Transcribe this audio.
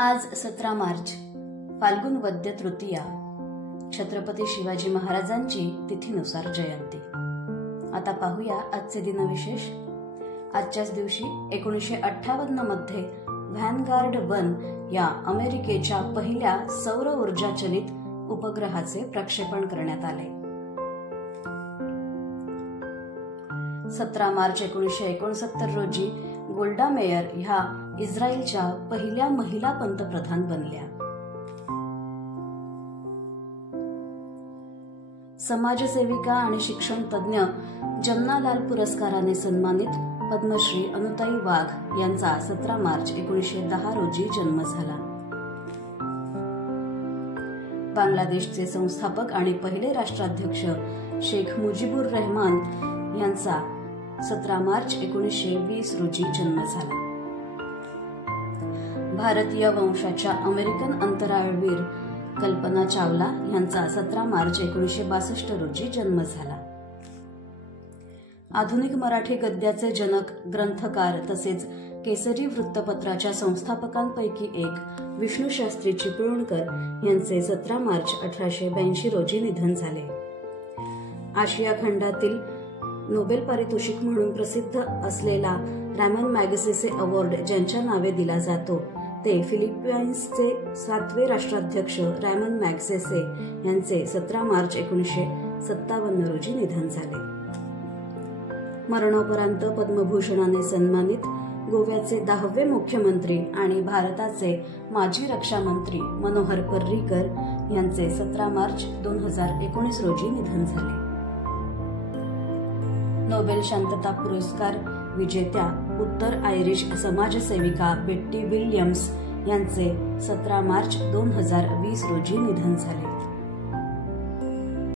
आज 17 मार्च फाल्गुन वद्य तृतीया, छत्रपती शिवाजी महाराजांची तिथीनुसार जयंती। आता पाहूया आजचे दिनविशेष। आजच्याच दिवशी 1958 मध्ये व्हॅनगार्ड 1 या अमेरिकेच्या पहिल्या सौर ऊर्जा चलित उपग्रहाचे प्रक्षेपण करण्यात आले। 17 मार्च 1969 रोजी गोल्डा मेयर ह्या इस्रायलच्या पहिल्या महिला पंतप्रधान बनल्या। समाजसेविका आणि शिक्षण तज्ञ जमनालाल पुरस्काराने सन्मानित पद्मश्री अनुताई वाघ यांचा 17 मार्च 1910 रोजी जन्म झाला। बांगलादेशचे संस्थापक आणि पहिले राष्ट्राध्यक्ष शेख मुजीबुर रहमान यांचा 17 मार्च 1920 रोजी जन्म झाला। भारतीय वंशाच्या अमेरिकन अंतराळवीर कल्पना चावला यांचा 17 मार्च 1962 रोजी जन्म झाला। आधुनिक मराठी गद्याचे जनक, ग्रंथकार तसेच केसरी वृत्तपत्राच्या संस्थापकांपैकी एक विष्णुशास्त्री चिपळूणकर यांचे 17 मार्च 1882 रोजी निधन झाले। आशिया खंडातील नोबेल पारितोषिक म्हणून प्रसिद्ध असलेला रॅमन मॅगसेसे अवॉर्ड ज्यांच्या नावे दिला जातो ते फिलिपाईन्सचे 7वे राष्ट्राध्यक्ष रॅमन मॅगसेसे यांचे 17 मार्च 1957 रोजी निधन झाले। मरणोपरांत पद्मभूषणाने सन्मानित गोव्याचे 10वे मुख्यमंत्री आणि भारताचे माजी रक्षामंत्री मनोहर पर्रीकर यांचे 17 मार्च 2019 रोजी निधन झाले। नोबेल शांतता पुरस्कार विजेत्या उत्तर आयरिश समाजसेविका बेट्टी विल्यम्स यांचे 17 मार्च 2020 रोजी निधन झाले।